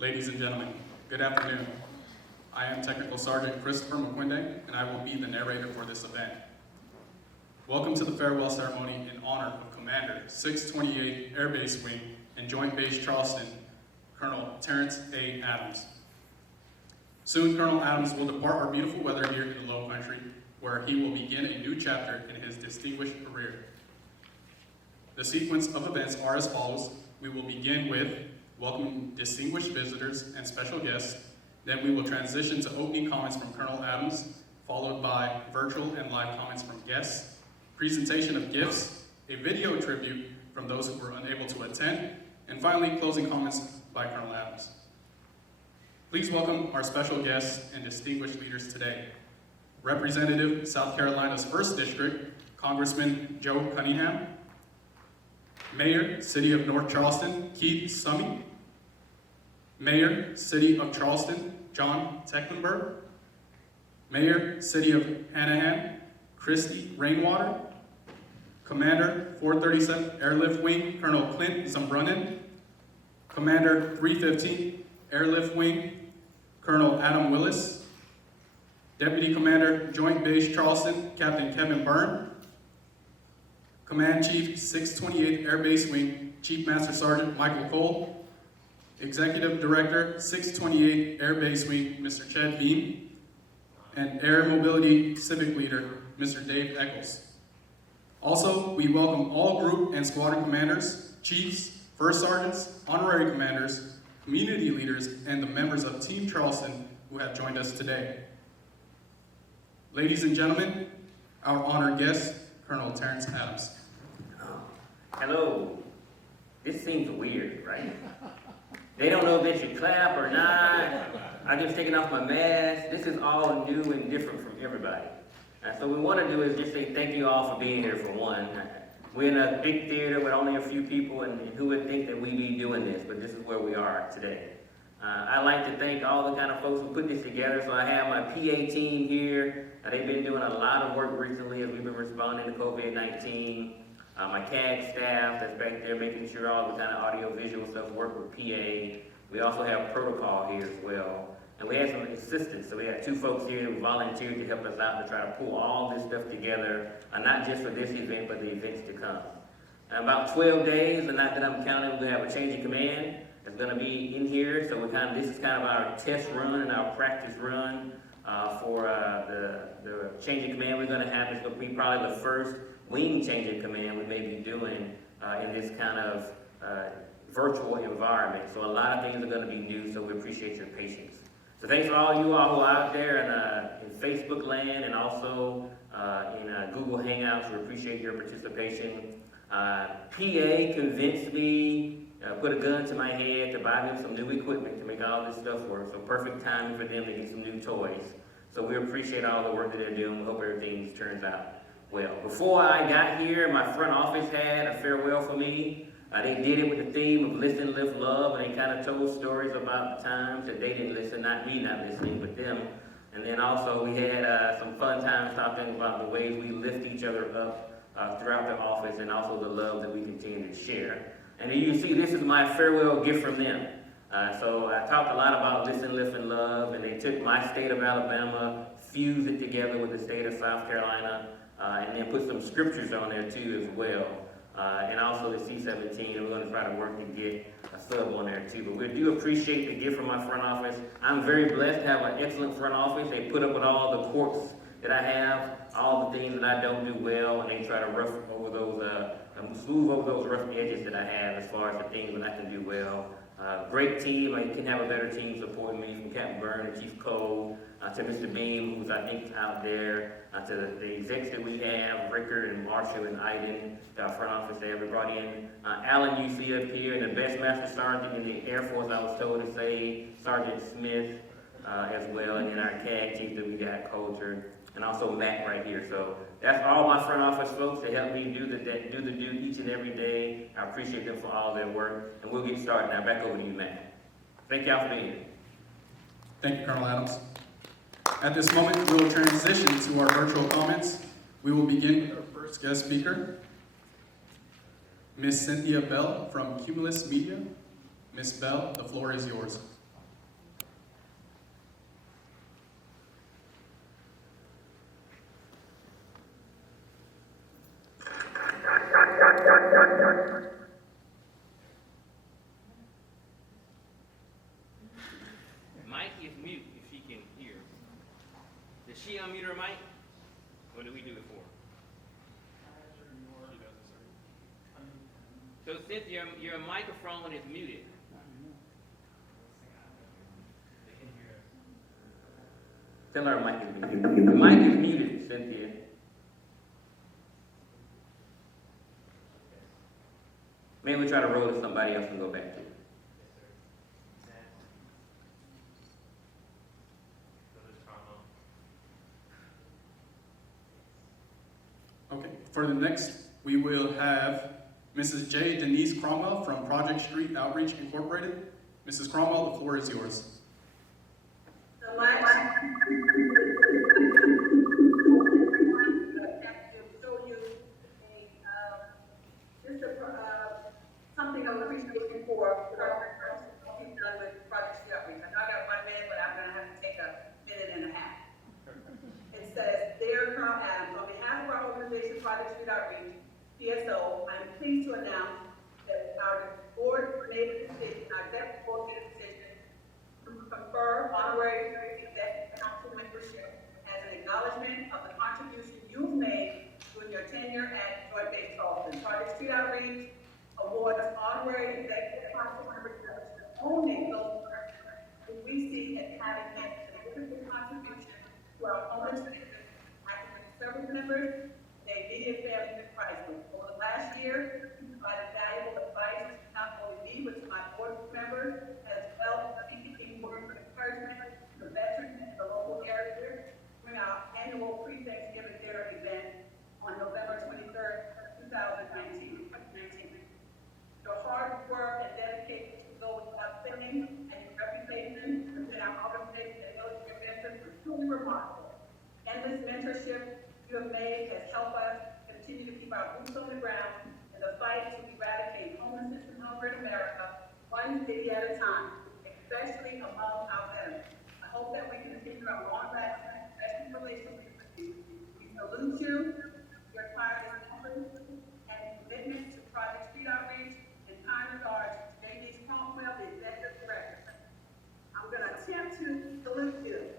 Ladies and gentlemen, good afternoon. I am Technical Sergeant Christopher McQuinde, and I will be the narrator for this event. Welcome to the farewell ceremony in honor of Commander 628th Air Base Wing and Joint Base Charleston, Colonel Terrance A. Adams. Soon, Colonel Adams will depart our beautiful weather here in the Low Country, where he will begin a new chapter in his distinguished career. The sequence of events are as follows. We will begin with welcoming distinguished visitors and special guests. Then we will transition to opening comments from Colonel Adams, followed by virtual and live comments from guests, presentation of gifts, a video tribute from those who were unable to attend, and finally closing comments by Colonel Adams. Please welcome our special guests and distinguished leaders today. Representative South Carolina's 1st District, Congressman Joe Cunningham. Mayor, City of North Charleston, Keith SUMMEY. Mayor, City of Charleston, John TECKLENBURG. Mayor, City of HANAHAN, CHRISTIE RAINWATER. Commander, 437th Airlift Wing, Colonel Clint ZUMBRUNNEN. Commander, 315th Airlift Wing, Colonel Adam Willis. Deputy Commander, Joint Base Charleston, Captain Kevin Byrne. Command Chief, 628th Air Base Wing, Chief Master Sergeant Michael Cole. Executive Director, 628th Air Base Wing, Mr. Chad Beam. And Air Mobility Civic Leader, Mr. Dave Eccles. Also, we welcome all group and squadron commanders, chiefs, first sergeants, honorary commanders, community leaders, and the members of Team Charleston who have joined us today. Ladies and gentlemen, our honored guest, Colonel Terrance Adams. Hello. This seems weird, right? They don't know if they should clap or not. I'm just taking off my mask. This is all new and different from everybody. And so what we want to do is just say thank you all for being here for one. We're in a big theater with only a few people, and who would think that we'd be doing this, but this is where we are today. I'd like to thank all the kind of folks who put this together. So I have my PA team here. They've been doing a lot of work recently as we've been responding to COVID-19. My CAG staff that's back there making sure all the kind of audio visual stuff work with PA. We also have protocol here as well. And we had some assistants, so we had 2 folks here who volunteered to help us out to try to pull all this stuff together, not just for this event, but the events to come. In about 12 days, and not that I'm counting, we have a change of command that's going to be in here. So this is kind of our test run and our practice run for the change of command we're going to have. It's going to be probably the first wing change of command we may be doing in this kind of virtual environment. So a lot of things are going to be new, so we appreciate your patience. So thanks for all you all who are out there in Facebook land and also in Google Hangouts. We appreciate your participation. PA convinced me, put a gun to my head to buy them some new equipment to make all this stuff work. So perfect timing for them to get some new toys. So we appreciate all the work that they're doing. We hope everything turns out well. Before I got here, my front office had a farewell for me. They did it with the theme of listen, lift, love, and they kind of told stories about the times that they didn't listen, not me not listening, but them. And then also we had some fun times talking about the ways we lift each other up throughout the office, and also the love that we continue to share. And you see, this is my farewell gift from them. So I talked a lot about listen, lift, and love, and they took my state of Alabama, fused it together with the state of South Carolina, and then put some scriptures on there too as well. And also the C-17, and we're going to try to work to get a sub on there too. But we do appreciate the gift from my front office. I'm very blessed to have an excellent front office. They put up with all the quirks that I have, all the things that I don't do well, and they try to smooth over those rough edges that I have as far as the things that I can do well. Great team. I can have a better team supporting me, from Captain Byrne to Chief Cole, to Mr. Beam, who's I think out there, to the execs that we have, Rickard and Marshall and Iden, to our front office there. We brought in Alan, you see up here, and the best master sergeant in the Air Force, I was told to say, Sergeant Smith as well, and then our CAG chief that we got, Coulter, and also Matt right here. So that's all my front office folks that help me do the do each and every day. I appreciate them for all their work, and we'll get started now. Back over to you, Matt. Thank y'all for being here. Thank you, Colonel Adams. At this moment, we will transition to our virtual comments. We will begin with our first guest speaker, Ms. Cynthia Bell from Cumulus Media. Ms. Bell, the floor is yours. is mute if she can hear. Does she unmute her mic? Or do we do it for her? So Cynthia, your microphone is muted. Tell her mic is muted. The mic is muted, Cynthia. Maybe we try to roll to somebody else and go back to it. Okay, for the next, we will have Mrs. J. Denise Cromwell from Project Street Outreach Incorporated. Mrs. Cromwell, the floor is yours. So much. Show you something of appreciation for what he's done with Project Street Outreach. I know I got 1 minute, but I'm going to have to take a minute and a half. It says, Dear Terrance Adams, on behalf of our organization, Project Street Outreach, PSO, I am pleased to announce that our board made a decision, our executive board made a decision to confer honorary executive council membership as an acknowledgement of the contribution you've made during your tenure at Joint Base Charleston. Project Street Outreach awards honorary executive council membership to only those who we see as having made a significant contribution to our homeless citizens, active service members, their immediate family in crisis. Over the last year, we provided valuable advice to not only me, but to my board members, as well as speaking words of encouragement to the veterans in the local area during our annual pre-Thanksgiving dinner event on November 23rd, 2019. Your hard work and dedication to go without saying, and your reputation within our organization and military veterans is truly remarkable. Endless mentorship you have made has helped us continue to keep our boots on the ground in the fight to eradicate homelessness and hunger in America, one city at a time, especially among our veterans. I hope that we can continue our long-lasting professional relationship with you. We salute you, your tireless efforts, and commitment to Project Street Outreach, and kind regards, J.D. Cromwell, the Executive Director. I'm going to attempt to salute you.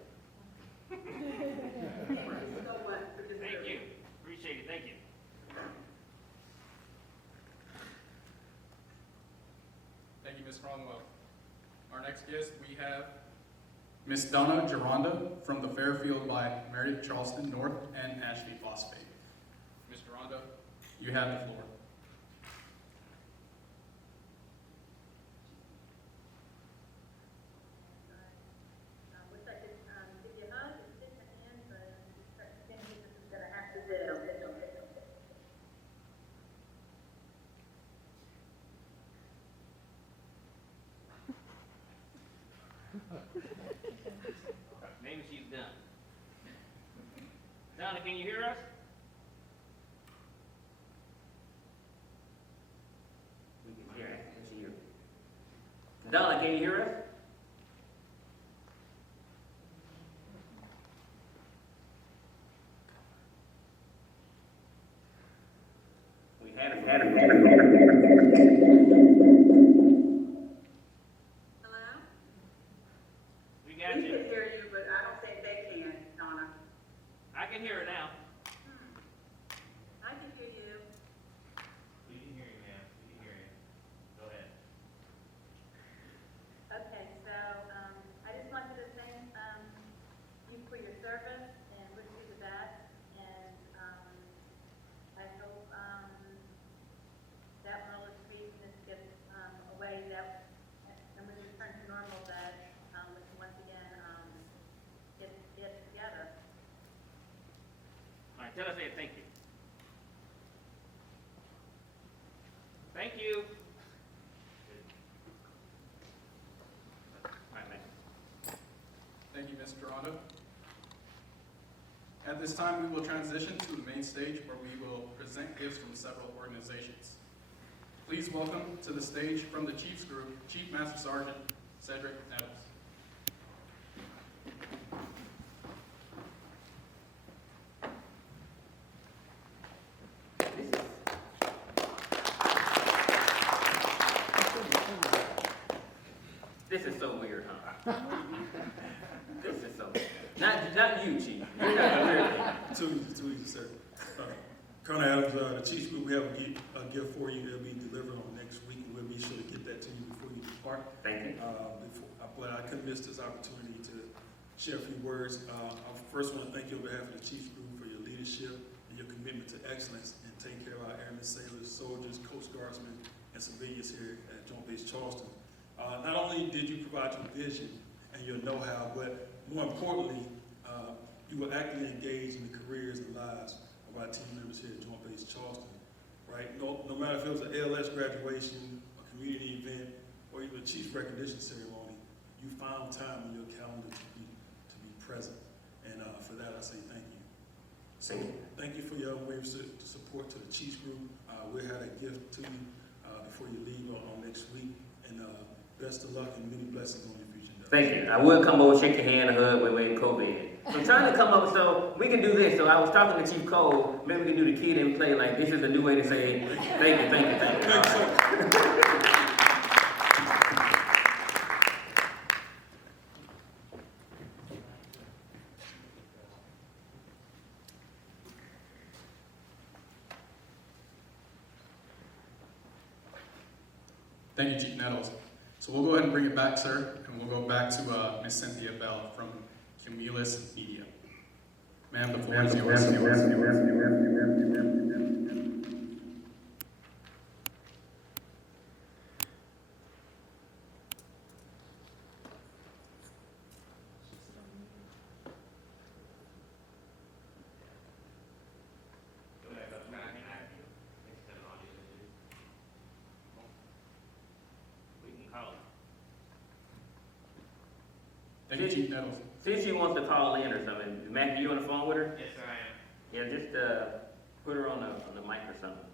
Thank you so much for this. Thank you. Appreciate it. Thank you. Thank you, Ms. Cromwell. Our next guest, we have Ms. Donna Geronda from the Fairfield by Marriott Charleston North and Ashby Phosphate. Ms. Geronda, you have the floor. Wish I could give you a hug and shake your hand, but this is going to have to do. Maybe she's done. Donna, can you hear us? We can hear it. Can she hear? Donna, can you hear us? We had a Hello? We got We you. can hear you, but I don't think they can, Donna. I can hear her now. I can hear you. We can hear you, ma'am. We can hear you. Go ahead. Okay, so I just wanted to thank you for your service and wish you the best. And I hope that when all this craziness gets away, that and we return to normal, that we can once again get together. All right, tell us that. Thank you. Thank you. All right, man. Thank you, Ms. Geronda. At this time, we will transition to the main stage where we will present gifts from several organizations. Please welcome to the stage from the Chiefs Group, Chief Master Sergeant Cedric Adams. This is so weird, huh? This is so weird. Not you, Chief. You're not a weird thing. To you, sir. Colonel Adams, the Chiefs Group, we have a gift for you. It'll be delivered on next week, and we'll be sure to get that to you before you depart. Thank you. But I couldn't miss this opportunity to share a few words. I first want to thank you on behalf of the Chiefs Group for your leadership and your commitment to excellence and taking care of our airmen, sailors, soldiers, Coast Guardsmen, and civilians here at Joint Base Charleston. Not only did you provide your vision and your know-how, but more importantly, you were actively engaged in the careers and lives of our team members here at Joint Base Charleston, right? No matter if it was an ALS graduation, a community event, or even a Chiefs recognition ceremony, you found time in your calendar to be present. And for that, I say thank you. So thank you for your unwavering support to the Chiefs Group. We'll have a gift to you before you leave on next week. And best of luck and many blessings on your future. Thank you. I will come over, shake your hand, and hug when we're in COVID. I'm trying to come up, so we can do this. So I was talking to Chief Cole, maybe we can do the kid and play like this is a new way to say thank you, thank you, thank you. All right. Thank you, Chief Nettles. So we'll go ahead and bring it back, sir, and we'll go back to Ms. Cynthia Bell from Cumulus Media. Ma'am, the floor is yours. Thank you, Chief Nettles. See if she wants to call in or something. Mac, you on the phone with her? Yes, sir, I am. Yeah, just put her on the mic or something.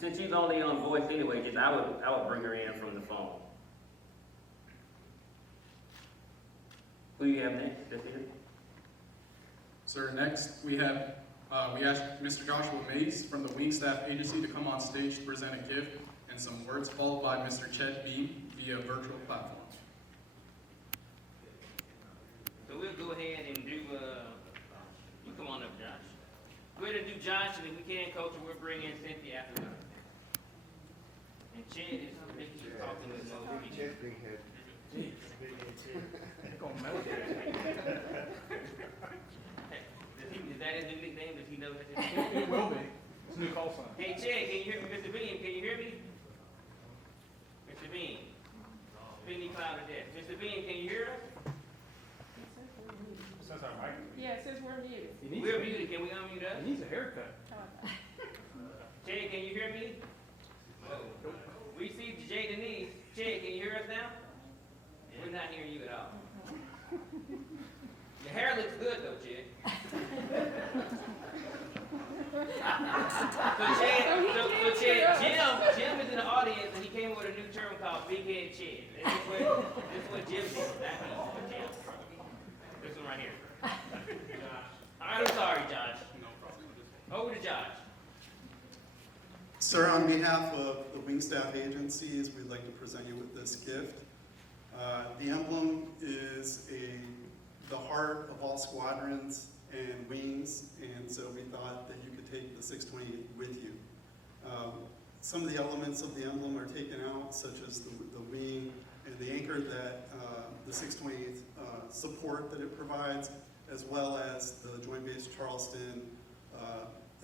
Since she's only on voice anyway, I would bring her in from the phone. Who you have next? That's it? Sir, next we have, we asked Mr. Joshua Mays from the Wing Staff Agency to come on stage to present a gift and some words, followed by Mr. Chet Beam via virtual platform. So we'll go ahead and do, you come on up, Josh. Go ahead and do Josh, and if we can, Coach, we'll bring in Cynthia after that. And Chet is talking with no video. Big head. Is that his new nickname? Does he know that? It will be. It's a new call sign. Hey, Chet, can you hear me? Mr. Beam, can you hear me? Mr. Beam. Beanie Cloud of Death. Mr. Beam, can you hear us? Says our mic. Yeah, it says we're muted. We're muted. Can we unmute us? He needs a haircut. Chet, can you hear me? We see Jay Denise. Chet, can you hear us now? We're not hearing you at all. Your hair looks good though, Chet. So Chad, Jim is in the audience and he came up with a new term called Big Head Chet. This is what Jim did, not me, but Jim. This one right here. All right, I'm sorry, Josh. Over to Josh. Sir, on behalf of the Wing Staff agencies, we'd like to present you with this gift. The emblem is the heart of all squadrons and wings, and so we thought that you could take the 628 with you. Some of the elements of the emblem are taken out, such as the wing and the anchor that the 628 support that it provides, as well as the Joint Base Charleston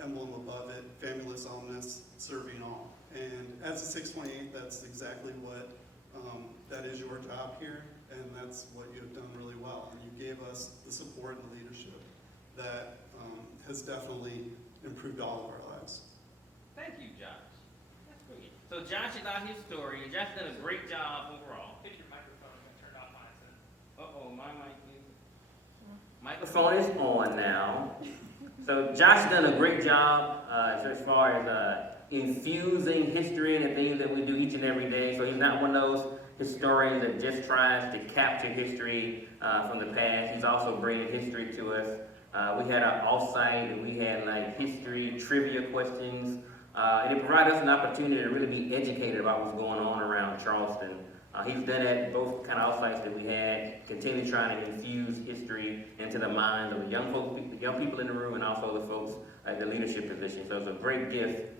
emblem above it, Famulus Omnis, serving all. And as a 628, that's exactly what, that is your job here, and that's what you have done really well. And you gave us the support and the leadership that has definitely improved all of our lives. Thank you, Josh. That's great. So Josh is out his story, and Josh done a great job overall. If your microphone is turned off on its Uh-oh, my microphone is on now. So Josh done a great job as far as infusing history and the things that we do each and every day. So he's not one of those historians that just tries to capture history from the past. He's also bringing history to us. We had our offsite and we had like history trivia questions and it provided us an opportunity to really be educated about what's going on around Charleston. He's done that both kind of offsites that we had, continue trying to infuse history into the minds of the young folks, the young people in the room, and also the folks at the leadership position. So it's a great gift.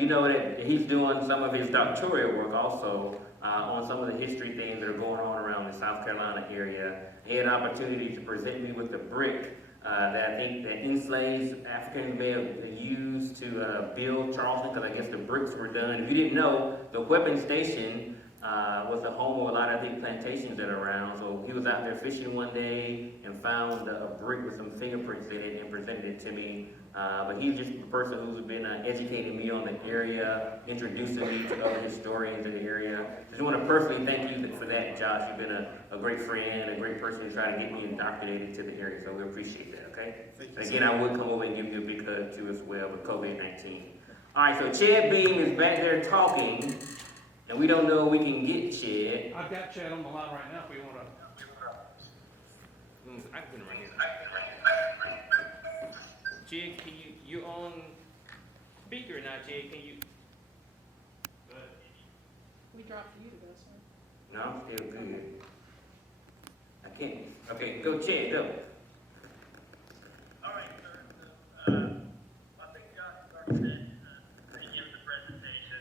You know that he's doing some of his doctoral work also on some of the history things that are going on around the South Carolina area. He had an opportunity to present me with the BRIG that I think that enslaved Africans may have used to build Charleston, because I guess the bricks were done. If you didn't know, the weapon station was the home of a lot of, I think, plantations that are around. So he was out there fishing one day and found a brick with some fingerprints in it and presented it to me. But he's just a person who's been educating me on the area, introducing me to other historians in the area. Just want to personally thank you for that, Josh. You've been a great friend, a great person to try to get me indoctrinated to the area. So we appreciate that, okay? Thank you, Again, sir. I would come over and give you a big hug too as well with COVID-19. All right, so Chad Beam is back there talking. And we don't know if we can get Chad. I've got Chad on the line right now if we want to. I can run here. Chad, can you on speaker now, Chad? Can you? We dropped you to go, sir. No, I'm still good. I can't. Okay, go Chad, go. All right, sir. I think Josh started to give the presentation.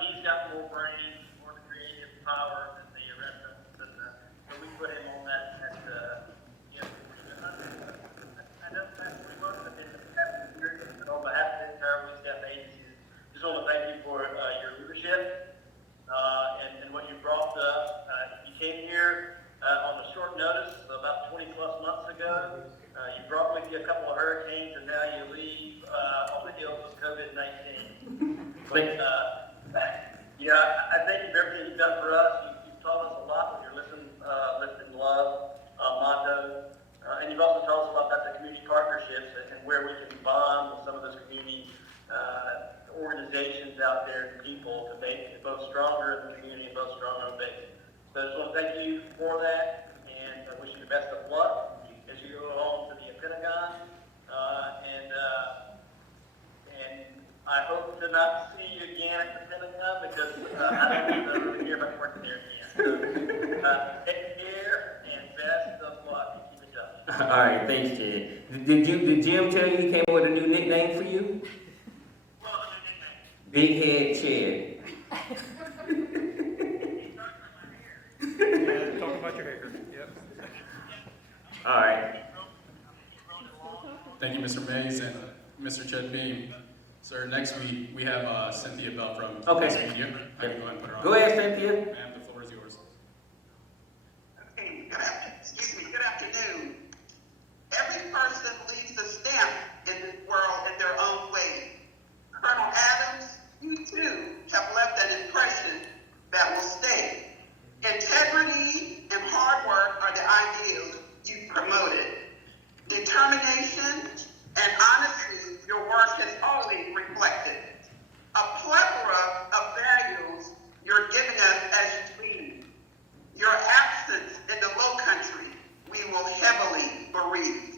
He's got more brains, more creative power than the rest of us, and so we put him on that. I know that we worked with him on behalf of the entire West Staff agency. Just want to thank you for your leadership and what you brought up. You came here on a short notice about 20 plus months ago. You brought with you a couple of hurricanes, and now you leave on the heels of COVID-19. But yeah, I thank you for everything you've done for us. You've taught us a lot with your listen, love motto, and you've also taught us a lot about the community partnerships and where we can bond with some of those community organizations out there and people to make it both stronger in the community and both stronger on base. So I just want to thank you for that, and I wish you the best of luck as you go home to the Pentagon, and I hope to not see you again at the Pentagon because I don't really hear about working there again. So, take care and best of luck. Keep it up. All right, thanks, Chad. Did Jim tell you he came up with a new nickname for you? Well, the Big Head Chad. Yeah, talk about your hair. Yep. All right. Thank you, Mr. Mays and Mr. Chet Beam. Sir, next week we have Cynthia Bell from Okay. KIMBERLY Media. I can go ahead and put her on. Go ahead, Cynthia. Ma'am, the floor is yours. Okay, good afternoon. Every person leaves a stamp in this world in their own way. Colonel Adams, you too have left an impression that will stay. Integrity and hard work are the ideals you promoted. Determination and honesty, your work has always reflected. A plethora of values you're giving us as you lead. Your absence in the Low Country, we will heavily bereave.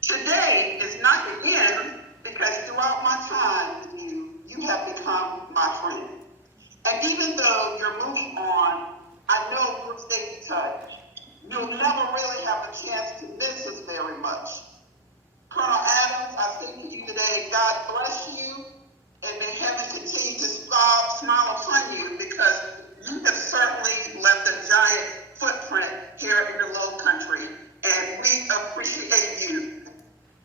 Today is not the end, because throughout my time with you, you have become my friend. And even though you're moving on, I know we'll stay in touch. You'll never really have a chance to miss us very much. Colonel Adams, I say to you today, God bless you, and may heaven continue to smile upon you, because you have certainly left a giant footprint here in the Low Country, and we appreciate you.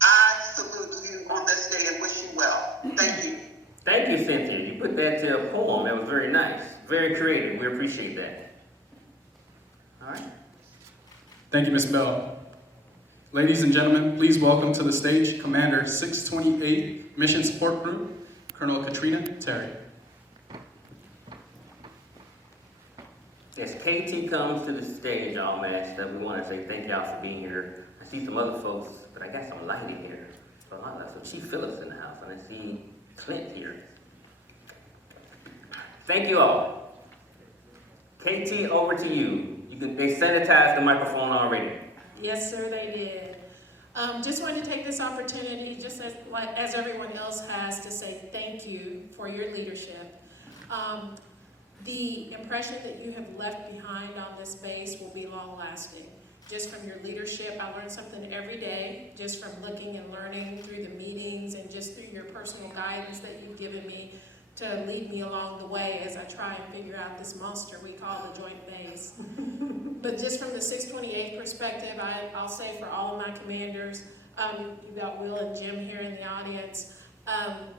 I salute you on this day and wish you well. Thank you. Thank you, Cynthia. You put that to a poem. That was very nice. Very creative. We appreciate that. All right. Thank you, Ms. Bell. Ladies and gentlemen, please welcome to the stage Commander 628 Mission Support Group, Colonel Katrina Terry. As KT comes to the stage, all matched up, we want to say thank y'all for being here. I see some other folks, but I got some lighting here. So Chief Phillips in the house, and I see Clint here. Thank you all. KT, over to you. They sanitized the microphone already. Yes, sir, they did. Just wanted to take this opportunity, just as everyone else has, to say thank you for your leadership. The impression that you have left behind on this base will be long-lasting. Just from your leadership, I learned something every day, just from looking and learning through the meetings and just through your personal guidance that you've given me to lead me along the way as I try and figure out this monster we call the Joint Base. But just from the 628 perspective, I'll say for all of my commanders, you've got Will and Jim here in the audience,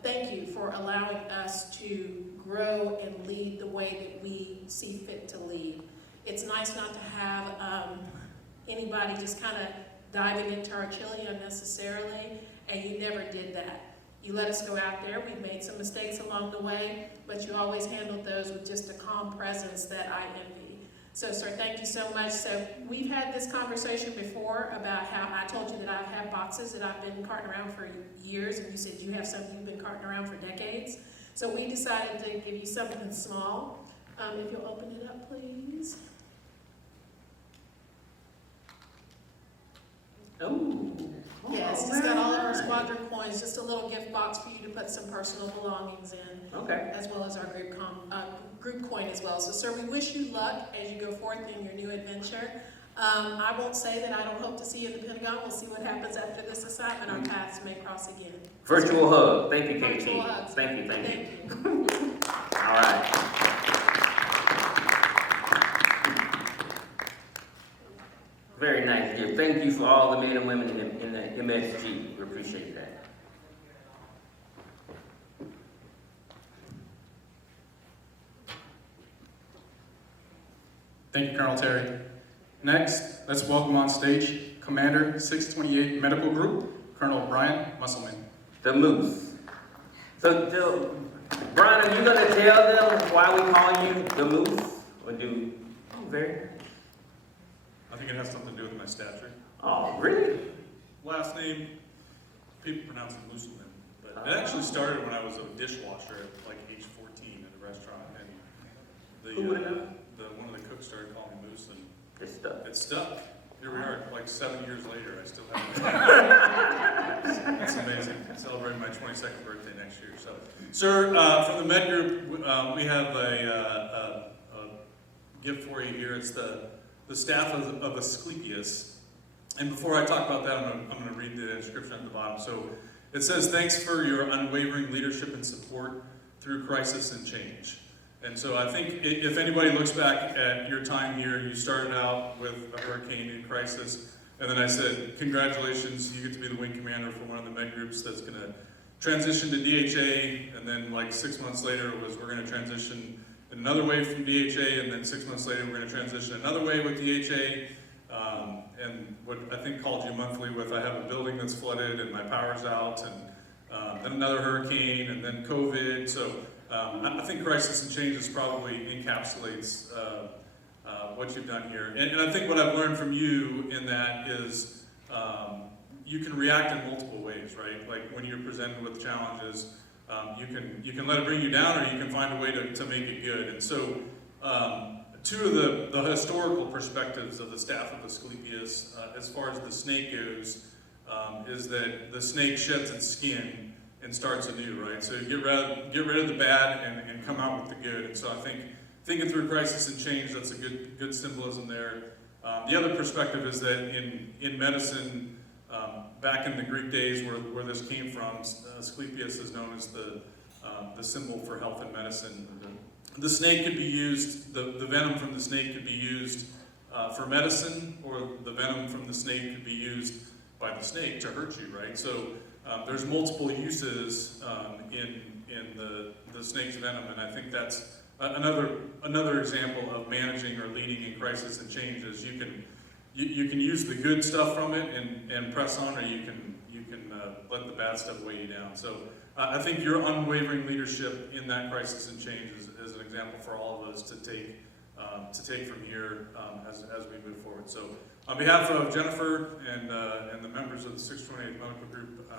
thank you for allowing us to grow and lead the way that we see fit to lead. It's nice not to have anybody just kind of diving into our chili unnecessarily, and you never did that. You let us go out there. We've made some mistakes along the way, but you always handled those with just a calm presence that I envy. So, sir, thank you so much. So we've had this conversation before about how I told you that I've had boxes that I've been carting around for years, and you said you have something you've been carting around for decades. So we decided to give you something small. If you'll open it up, please. Oh. Yes, it's got all of our squadron coins, just a little gift box for you to put some personal belongings in. Okay. As well as our group coin as well. So, sir, we wish you luck as you go forth in your new adventure. I won't say that I don't hope to see you in the Pentagon. We'll see what happens after this assignment. Our paths may cross again. Virtual hug. Thank you, KT. Virtual hugs. Thank you, thank you. Thank you. All right. Very nice, dear. Thank you for all the men and women in the MSG. We appreciate that. Thank you, Colonel Terry. Next, let's welcome on stage Commander 628 Medical Group, Colonel Brian Musselman. The Moose. So, Brian, are you going to tell them why we call you the Moose? Or do? Oh, very. I think it has something to do with my stature. Oh, really? Last name, people pronounce it Musselman, but it actually started when I was a dishwasher at like age 14 in a restaurant, and Who would've known? one of the cooks started calling me Moose, and It's stuff. it stuck. Here we are, like 7 years later, I still have it. That's amazing. I'm celebrating my 22nd birthday next year. So, sir, from the Med Group, we have a gift for you here. It's the staff of Asclepius. And before I talk about that, I'm going to read the inscription at the bottom. So it says, "Thanks for your unwavering leadership and support through crisis and change." And so I think if anybody looks back at your time here, you started out with a hurricane in crisis, and then I said, congratulations, you get to be the wing commander for one of the med groups that's going to transition to DHA, and then like 6 months later it was, we're going to transition another wave from DHA, and then 6 months later we're going to transition another wave with DHA, and what I think called you monthly with, I have a building that's flooded and my power's out, and then another hurricane, and then COVID. So I think crisis and changes probably encapsulates what you've done here. And I think what I've learned from you in that is you can react in multiple ways, right? Like when you're presented with challenges, you can let it bring you down, or you can find a way to make it good. And so two of the historical perspectives of the staff of Asclepius, as far as the snake goes, is that the snake sheds its skin and starts anew, right? So get rid of the bad and come out with the good. And so I think thinking through crisis and change, that's a good symbolism there. The other perspective is that in medicine, back in the Greek days where this came from, Asclepius is known as the symbol for health and medicine. The snake could be used, the venom from the snake could be used for medicine, or the venom from the snake could be used by the snake to hurt you, right? So there's multiple uses in the snake's venom, and I think that's another example of managing or leading in crisis and change. Is you can use the good stuff from it and press on, or you can let the bad stuff weigh you down. So I think your unwavering leadership in that crisis and change is an example for all of us to take from here as we move forward. So on behalf of Jennifer and the members of the 628 Medical Group,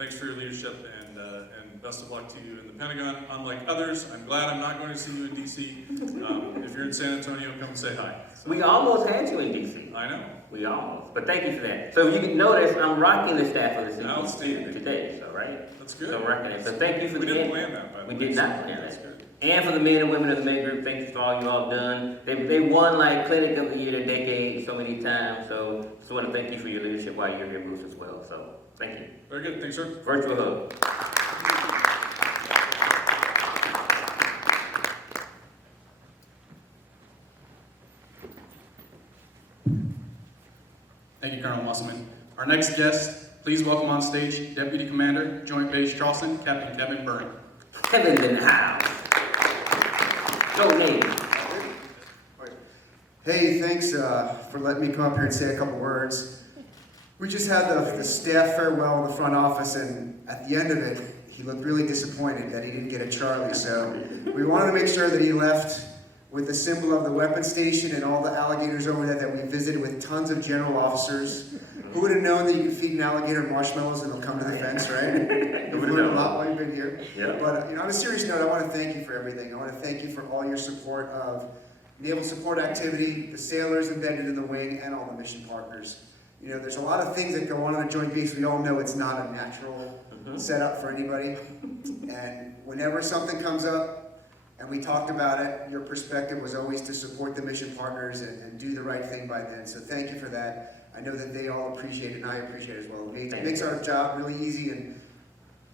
thanks for your leadership and best of luck to you in the Pentagon. Unlike others, I'm glad I'm not going to see you in DC. If you're in San Antonio, come say hi. So, We almost had you in DC. I know. We almost, but thank you for that. So you can notice I'm rocking the staff of the city Outstanding. today, so right? That's good. So I'm rocking it. So thank you for We the didn't plan that, by the way. We did not plan That's that. good. And for the men and women of the May Group, thank you for all you all done. They won like Clinic of the Year a decade so many times. So just want to thank you for your leadership while you're here, Bruce, as well. So thank you. Very good. Thanks, sir. Virtual hug. Thank you, Colonel Musselman. Our next guest, please welcome on stage Deputy Commander, Joint Base Charleston, Captain Kevin Byrne. Kevin's in the house. Go Navy. Hey, thanks for letting me come up here and say a couple words. We just had the staff farewell in the front office, and at the end of it, he looked really disappointed that he didn't get a Charlie. So we wanted to make sure that he left with the symbol of the weapons station and all the alligators over there that we visited with tons of general officers. Who would have known that you could feed an alligator marshmallows and they'll come to the fence, right? You've learned a lot while you've been here. Yeah. But on a serious note, I want to thank you for everything. I want to thank you for all your support of naval support activity, the sailors embedded in the wing, and all the mission partners. You know, there's a lot of things that go on the Joint Base. We all know it's not a natural setup for anybody. And whenever something comes up, and we talked about it, your perspective was always to support the mission partners and do the right thing by them. So thank you for that. I know that they all appreciate it, and I appreciate it as well. It makes our job really easy. And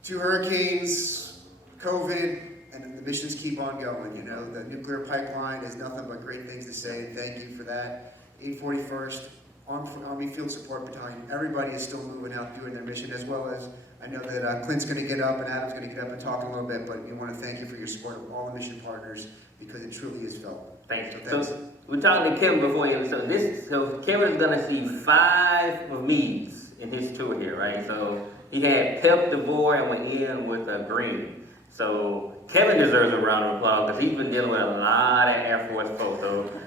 2 hurricanes, COVID, and the missions keep on going. You know, the nuclear pipeline has nothing but great things to say. Thank you for that. 841st Army Field Support Battalion. Everybody is still moving out doing their mission, as well as I know that Clint's going to get up and Adam's going to get up and talk a little bit. But we want to thank you for your support of all the mission partners, because it truly is felt. Thank you. Thanks. So we're talking to Kevin before you. So Kevin is gonna see 5 of me's in his tour here, right? So he had Pep, DeVore, and went in with Green. So Kevin deserves a round of applause because he's been dealing with a lot of Air Force folks.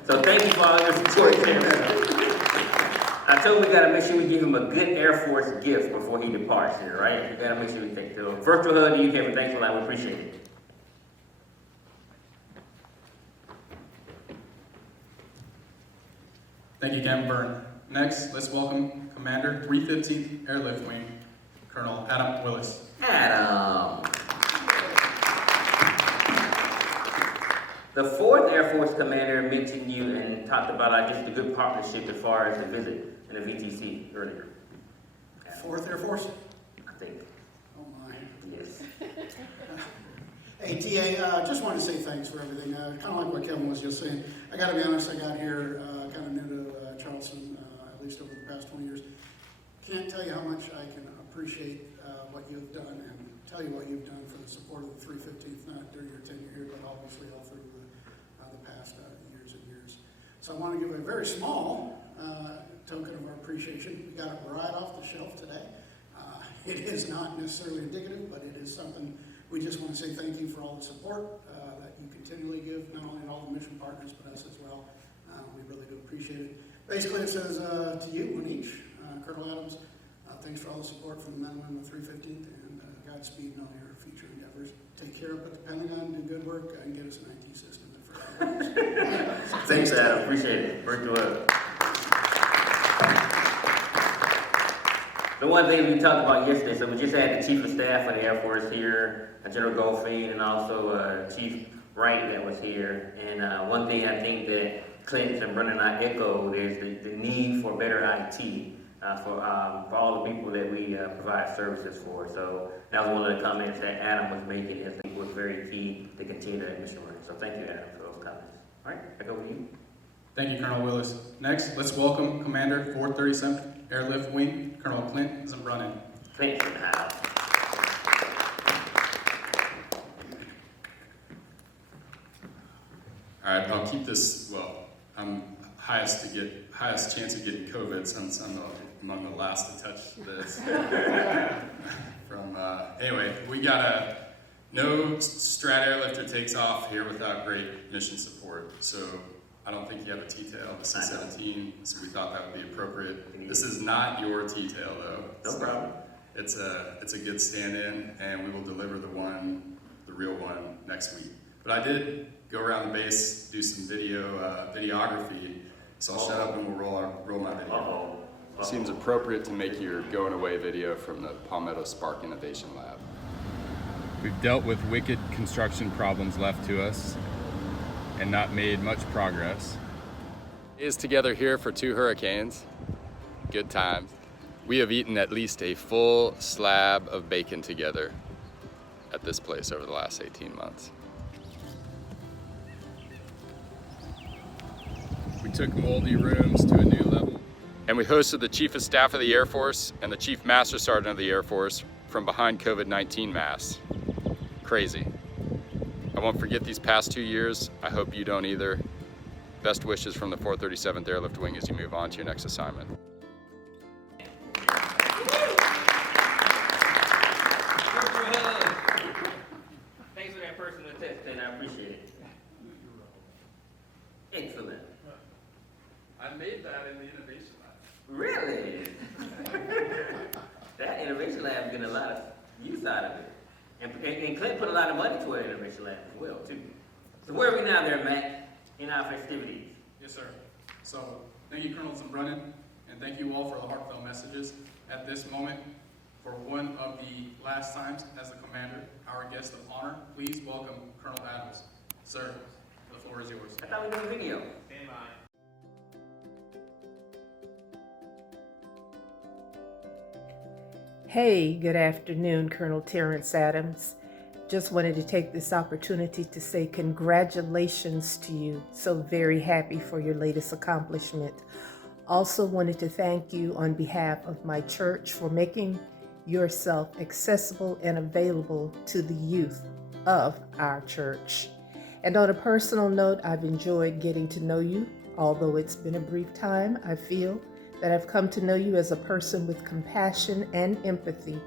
So thank you for all your support, Kevin. I told him we gotta make sure we give him a good Air Force gift before he departs here, right? We gotta make sure we take it. So first of all, to you, Kevin. Thanks a lot. We appreciate it. Thank you, Captain Byrne. Next, let's welcome Commander 315th Airlift Wing, Colonel Adam Willis. Adam. The 4th Air Force Commander mentioned you and talked about just a good partnership as far as the visit and the VTC earlier. 4th Air Force? I think. Oh my. Yes. Hey, TA, just wanted to say thanks for everything. Kind of like what Kevin was just saying. I got to be honest, I got here kind of new to Charleston, at least over the past 20 years. Can't tell you how much I can appreciate what you've done and tell you what you've done for the support of the 315th, not during your tenure here, but obviously all through the past years and years. So I want to give a very small token of our appreciation. We got it right off the shelf today. It is not necessarily indicative, but it is something we just want to say thank you for all the support that you continually give, not only all the mission partners, but us as well. We really do appreciate it. Basically, it says to you, one each, Colonel Adams, thanks for all the support from the men and women of 315th, and Godspeed in all your future endeavors. Take care up at the Pentagon, do good work, and get us an IT system. Thanks, Adam. Appreciate it. Virtual up. The one thing we talked about yesterday, so we just had the Chief of Staff of the Air Force here, General Goldfein, and also Chief Wright that was here. And one thing I think that Clint and Brennan and I echoed is the need for better IT for all the people that we provide services for. So that was one of the comments that Adam was making. I think was very key to continue that mission work. So thank you, Adam, for those comments. All right, back over to you. Thank you, Colonel Willis. Next, let's welcome Commander 437th Airlift Wing, Colonel Clint ZUMBRUNNEN. Clint's in the house. All right, I'll keep this, well, I'm highest chance of getting COVID since I'm among the last to touch this. Anyway, we got no strat airlifter takes off here without great mission support. So I don't think you have a T-tail, the C-17, so we thought that would be appropriate. This is not your T-tail though. No problem. It's a good stand-in, and we will deliver the real one next week. But I did go around the base, do some videography, so I'll shut up and we'll roll my video. Seems appropriate to make your going away video from the Palmetto Spark Innovation Lab. We've dealt with wicked construction problems left to us and not made much progress. Is together here for 2 hurricanes. Good times. We have eaten at least a full slab of bacon together at this place over the last 18 months. We took moldy rooms to a new level. And we hosted the Chief of Staff of the Air Force and the Chief Master Sergeant of the Air Force from behind COVID-19 masks. Crazy. I won't forget these past 2 years. I hope you don't either. Best wishes from the 437th Airlift Wing as you move on to your next assignment. Thanks for that personal test, and I appreciate it. Excellent. I made that in the Innovation Lab. Really? That Innovation Lab is getting a lot of use out of it. And Clint put a lot of money toward the Innovation Lab as well, too. So where are we now there, Matt, in our festivities? Yes, sir. So, thank you, Colonel ZUMBRUNNEN, and thank you all for the heartfelt messages. At this moment, for one of the last times as the commander, our guest of honor, please welcome Colonel Adams. Sir, the floor is yours. I thought we were doing video. Stand by. Hey, good afternoon, Colonel Terrance Adams. Just wanted to take this opportunity to say congratulations to you. So very happy for your latest accomplishment. Also wanted to thank you on behalf of my church for making yourself accessible and available to the youth of our church. And on a personal note, I've enjoyed getting to know you. Although it's been a brief time, I feel that I've come to know you as a person with compassion and empathy.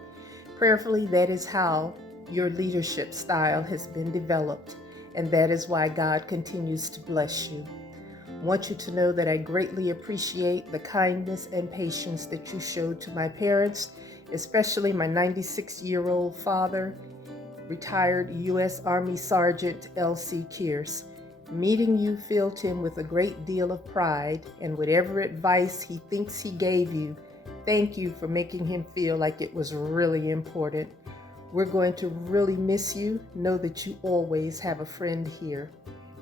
Prayerfully, that is how your leadership style has been developed, and that is why God continues to bless you. I want you to know that I greatly appreciate the kindness and patience that you showed to my parents, especially my 96-year-old father, retired U.S. Army Sergeant L.C. Kearse. Meeting you filled him with a great deal of pride, and whatever advice he thinks he gave you, thank you for making him feel like it was really important. We're going to really miss you. Know that you always have a friend here.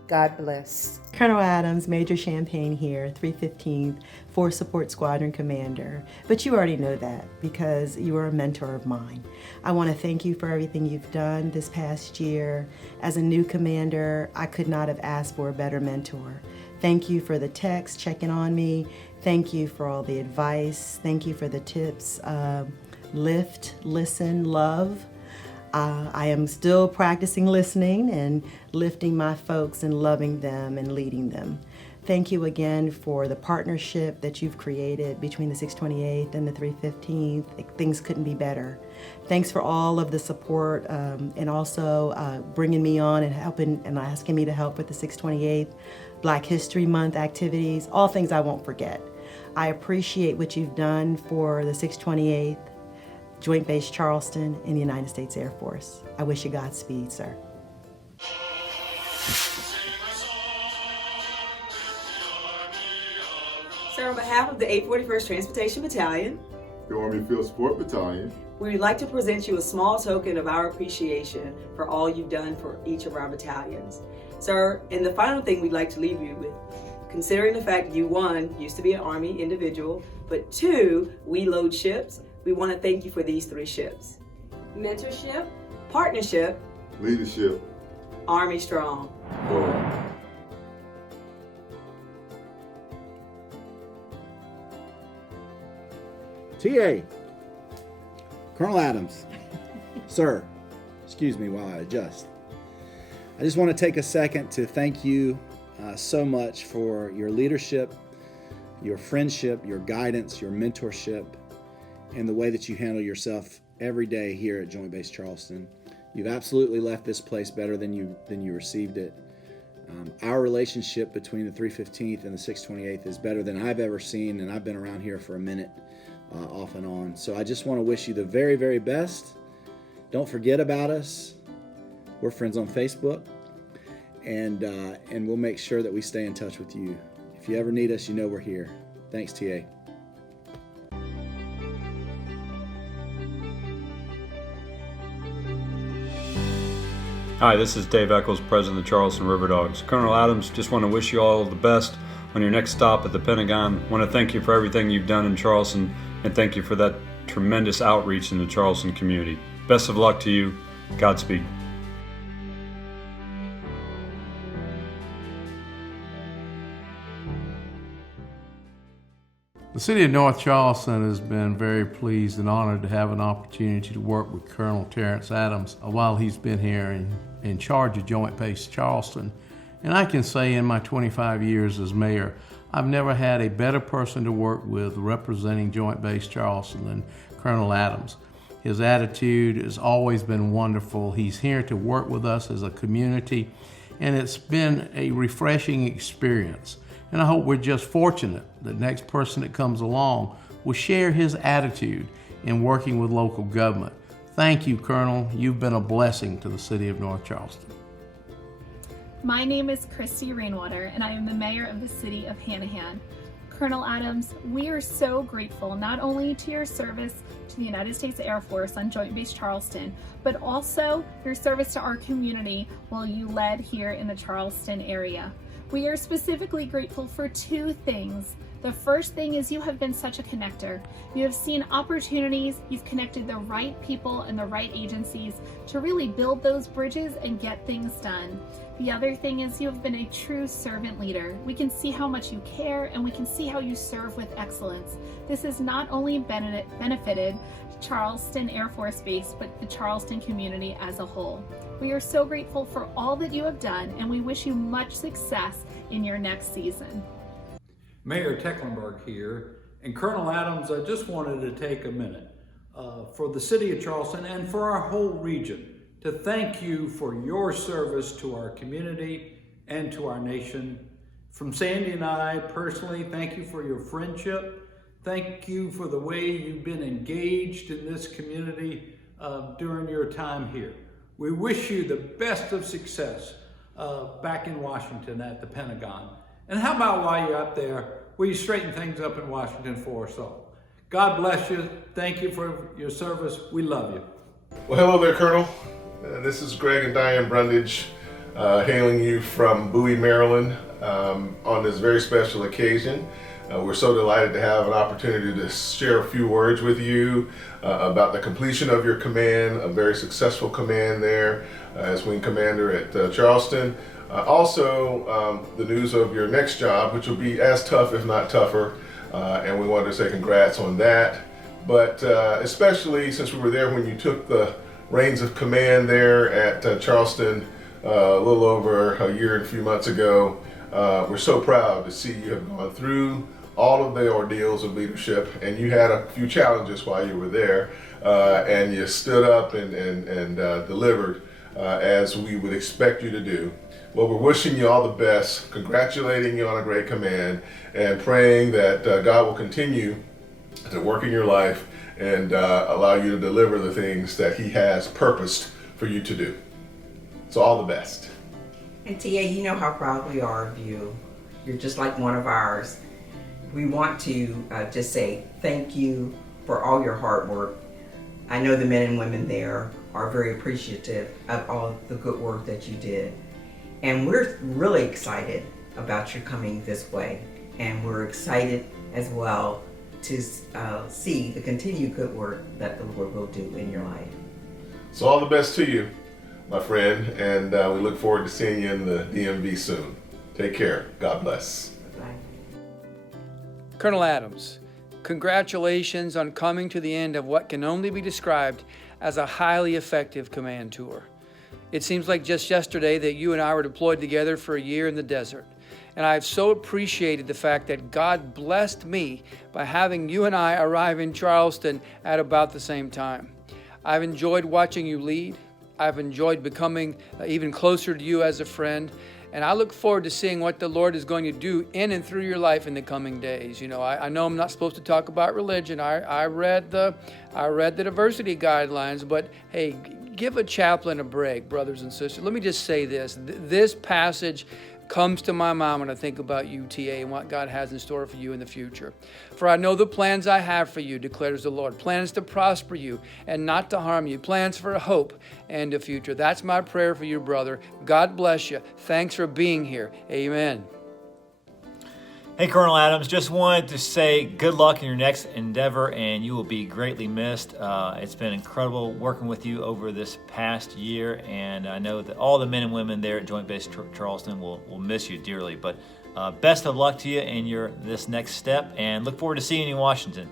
God bless. Colonel Adams, Major Champagne here, 315th Force Support Squadron Commander. But you already know that because you are a mentor of mine. I want to thank you for everything you've done this past year. As a new commander, I could not have asked for a better mentor. Thank you for the text, checking on me. Thank you for all the advice. Thank you for the tips. Lift, listen, love. I am still practicing listening and lifting my folks and loving them and leading them. Thank you again for the partnership that you've created between the 628th and the 315th. Things couldn't be better. Thanks for all of the support and also bringing me on and helping and asking me to help with the 628th Black History Month activities, all things I won't forget. I appreciate what you've done for the 628th Joint Base Charleston in the United States Air Force. I wish you Godspeed, sir. Sir, on behalf of the 841st Transportation Battalion, the Army Field Support Battalion, we would like to present you a small token of our appreciation for all you've done for each of our battalions. Sir, and the final thing we'd like to leave you with, considering the fact you, one, used to be an Army individual, but two, we load ships, we want to thank you for these 3 ships. Mentorship, partnership, leadership, Army strong. TA, Colonel Adams, sir, excuse me while I adjust. I just want to take a second to thank you so much for your leadership, your friendship, your guidance, your mentorship, and the way that you handle yourself every day here at Joint Base Charleston. You've absolutely left this place better than you received it. Our relationship between the 315th and the 628th is better than I've ever seen, and I've been around here for a minute. off and on. So I just want to wish you the very, very best. Don't forget about us. We're friends on Facebook, and we'll make sure that we stay in touch with you. If you ever need us, you know we're here. Thanks, TA. Hi, this is Dave Eccles, President of the Charleston River Dogs. Colonel Adams, just want to wish you all the best on your next stop at the Pentagon. I want to thank you for everything you've done in Charleston, and thank you for that tremendous outreach in the Charleston community. Best of luck to you. Godspeed. The City of North Charleston has been very pleased and honored to have an opportunity to work with Colonel Terrance Adams while he's been here in charge of Joint Base Charleston. And I can say in my 25 years as mayor, I've never had a better person to work with representing Joint Base Charleston than Colonel Adams. His attitude has always been wonderful. He's here to work with us as a community, and it's been a refreshing experience. And I hope we're just fortunate that the next person that comes along will share his attitude in working with local government. Thank you, Colonel. You've been a blessing to the City of North Charleston. My name is CHRISTIE Rainwater, and I am the mayor of the City of Hanahan. Colonel Adams, we are so grateful not only to your service to the United States Air Force on Joint Base Charleston, but also your service to our community while you led here in the Charleston area. We are specifically grateful for two things. The first thing is you have been such a connector. You have seen opportunities, you've connected the right people and the right agencies to really build those bridges and get things done. The other thing is you have been a true servant leader. We can see how much you care, and we can see how you serve with excellence. This has not only benefited Charleston Air Force Base, but the Charleston community as a whole. We are so grateful for all that you have done, and we wish you much success in your next season. Mayor TECKLENBURG here, and Colonel Adams, I just wanted to take a minute for the City of Charleston and for our whole region to thank you for your service to our community and to our nation. From Sandy and I personally, thank you for your friendship. Thank you for the way you've been engaged in this community during your time here. We wish you the best of success back in Washington at the Pentagon. And how about while you're up there, will you straighten things up in Washington for us all? God bless you. Thank you for your service. We love you. Well, hello there, Colonel. This is Greg and Diane Brundage, hailing you from Bowie, Maryland, on this very special occasion. We're so delighted to have an opportunity to share a few words with you about the completion of your command, a very successful command there as Wing Commander at Charleston. Also, the news of your next job, which will be as tough, if not tougher, and we wanted to say congrats on that. But especially since we were there when you took the reins of command there at Charleston a little over a year and a few months ago, we're so proud to see you have gone through all of the ordeals of leadership, and you had a few challenges while you were there, and you stood up and delivered as we would expect you to do. Well, we're wishing you all the best, congratulating you on a great command, and praying that God will continue to work in your life and allow you to deliver the things that He has purposed for you to do. So all the best. And TA, you know how proud we are of you. You're just like one of ours. We want to just say thank you for all your hard work. I know the men and women there are very appreciative of all the good work that you did. And we're really excited about your coming this way. And we're excited as well to see the continued good work that the Lord will do in your life. So all the best to you, my friend, and we look forward to seeing you in the DMV soon. Take care. God bless. Bye. Colonel Adams, congratulations on coming to the end of what can only be described as a highly effective command tour. It seems like just yesterday that you and I were deployed together for a year in the desert. And I've so appreciated the fact that God blessed me by having you and I arrive in Charleston at about the same time. I've enjoyed watching you lead. I've enjoyed becoming even closer to you as a friend. And I look forward to seeing what the Lord is going to do in and through your life in the coming days. You know, I know I'm not supposed to talk about religion. I read the diversity guidelines, but hey, give a chaplain a break, brothers and sisters. Let me just say this. This passage comes to my mind when I think about you, TA, and what God has in store for you in the future. For I know the plans I have for you, declares the Lord. Plans to prosper you and not to harm you. Plans for a hope and a future. That's my prayer for you, brother. God bless you. Thanks for being here. Amen. Hey, Colonel Adams, just wanted to say good luck in your next endeavor, and you will be greatly missed. It's been incredible working with you over this past year, and I know that all the men and women there at Joint Base Charleston will miss you dearly. But best of luck to you in this next step, and look forward to seeing you in Washington.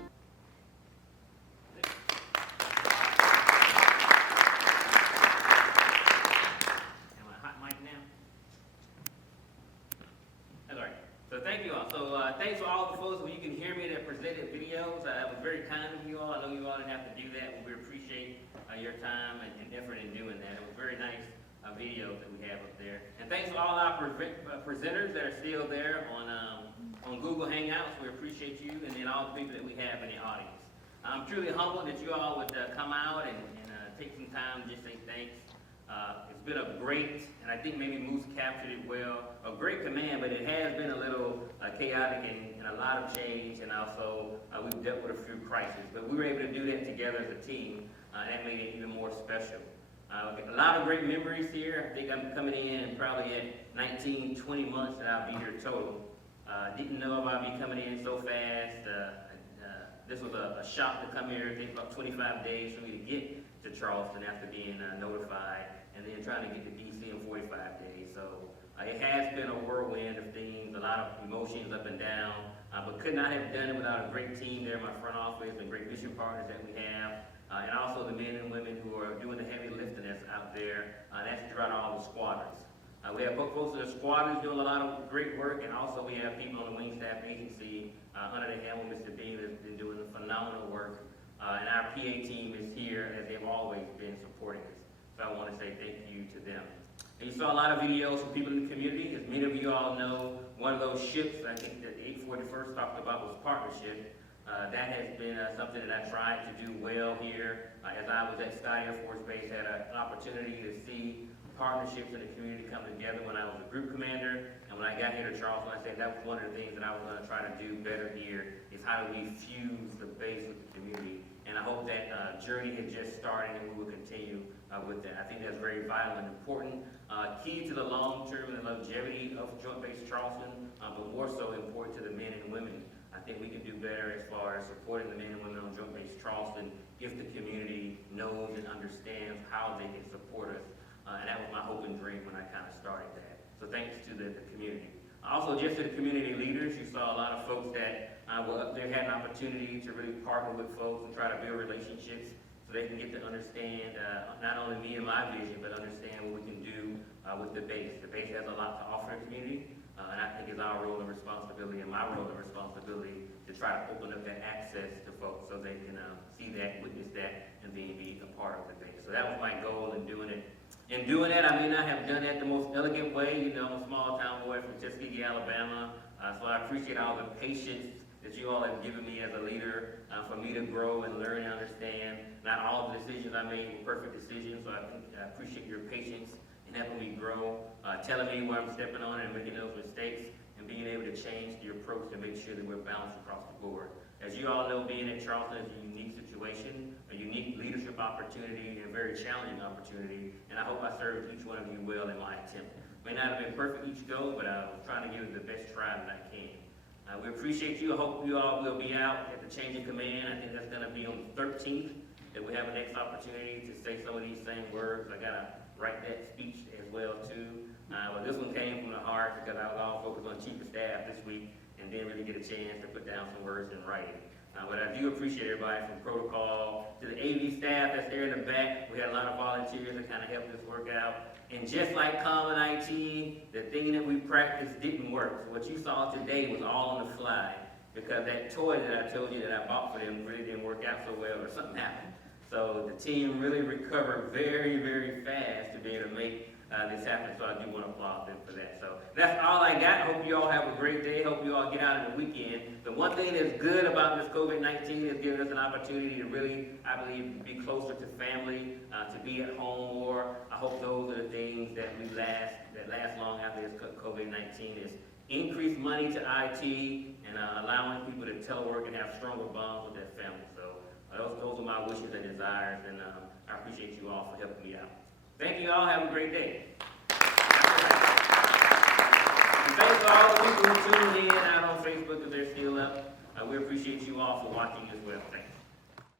Thanks for all the folks who you can hear me that presented videos. It was very kind of you all. I know you all didn't have to do that, but we appreciate your time and effort in doing that. It was very nice videos that we have up there. And thanks to all our presenters that are still there on Google Hangouts. We appreciate you, and then all the people that we have in the audience. I'm truly humbled that you all would come out and take some time to just say thanks. It's been a great, and I think maybe Moose captured it well, a great command, but it has been a little chaotic and a lot of change, and also we've dealt with a few crises. But we were able to do that together as a team, and that made it even more special. A lot of great memories here. I think I'm coming in probably at 19, 20 months that I'll be here total. Didn't know if I'd be coming in so fast. This was a shock to come here. It takes about 25 days for me to get to Charleston after being notified, and then trying to get to DC in 45 days. So it has been a whirlwind of things, a lot of emotions up and down, but could not have done it without a great team there in my front office and great mission partners that we have, and also the men and women who are doing the heavy lifting that's out there. That's throughout all the squadrons. We have folks in the squadrons doing a lot of great work, and also we have people on the wing staff agency under the helm of Mr. Beam that's been doing phenomenal work. And our PA team is here as they've always been supporting us. So I want to say thank you to them. And you saw a lot of videos from people in the community. As many of you all know, one of those ships, I think that the 841st talked about, was partnership. That has been something that I tried to do well here. As I was at Scott Air Force Base, had an opportunity to see partnerships in the community come together when I was a group commander. And when I got here to Charleston, I said that was one of the things that I was going to try to do better here, is how do we fuse the base with the community. And I hope that journey has just started, and we will continue with that. I think that's very vital and important. Key to the long term and the longevity of Joint Base Charleston, but more so important to the men and women. I think we can do better as far as supporting the men and women on Joint Base Charleston if the community knows and understands how they can support us. And that was my hope and dream when I kind of started that. So thanks to the community. Also, just to the community leaders, you saw a lot of folks that were up there, had an opportunity to really partner with folks and try to build relationships so they can get to understand not only me and my vision, but understand what we can do with the base. The base has a lot to offer the community, and I think it's our role and responsibility, and my role and responsibility, to try to open up that access to folks so they can see that, witness that, and then be a part of the base. So that was my goal in doing it. In doing that, I may not have done that the most elegant way. You know, I'm a small town boy from Tuskegee, Alabama, so I appreciate all the patience that you all have given me as a leader for me to grow and learn and understand. Not all the decisions I made were perfect decisions, so I appreciate your patience in helping me grow, telling me where I'm stepping on and making those mistakes, and being able to change the approach to make sure that we're balanced across the board. As you all know, being at Charleston is a unique situation, a unique leadership opportunity, and a very challenging opportunity, and I hope I served each one of you well in my attempt. May not have been perfect each go, but I was trying to give it the best try that I can. We appreciate you. I hope you all will be out at the change of command. I think that's going to be on the 13th, that we have a next opportunity to say some of these same words. I got to write that speech as well, too. But this one came from the heart because I was all focused on Chief of Staff this week and didn't really get a chance to put down some words in writing. But I do appreciate everybody from protocol to the AV staff that's there in the back. We had a lot of volunteers that kind of helped us work out. And just like common IT, the thing that we practiced didn't work. So what you saw today was all on the fly, because that toy that I told you that I bought for them really didn't work out so well, or something happened. So the team really recovered very, very fast to be able to make this happened, so I do want to applaud them for that. So that's all I got. Hope you all have a great day. Hope you all get out of the weekend. The one thing that's good about this COVID-19 is giving us an opportunity to really, I believe, be closer to family, to be at home more. I hope those are the things that last long after this COVID-19 is increased money to IT and allowing people to telework and have stronger bonds with their family. So those are my wishes and desires, and I appreciate you all for helping me out. Thank you all. Have a great day. And thanks to all the people who tuned in out on Facebook if they're still up. We appreciate you all for watching as well. Thanks.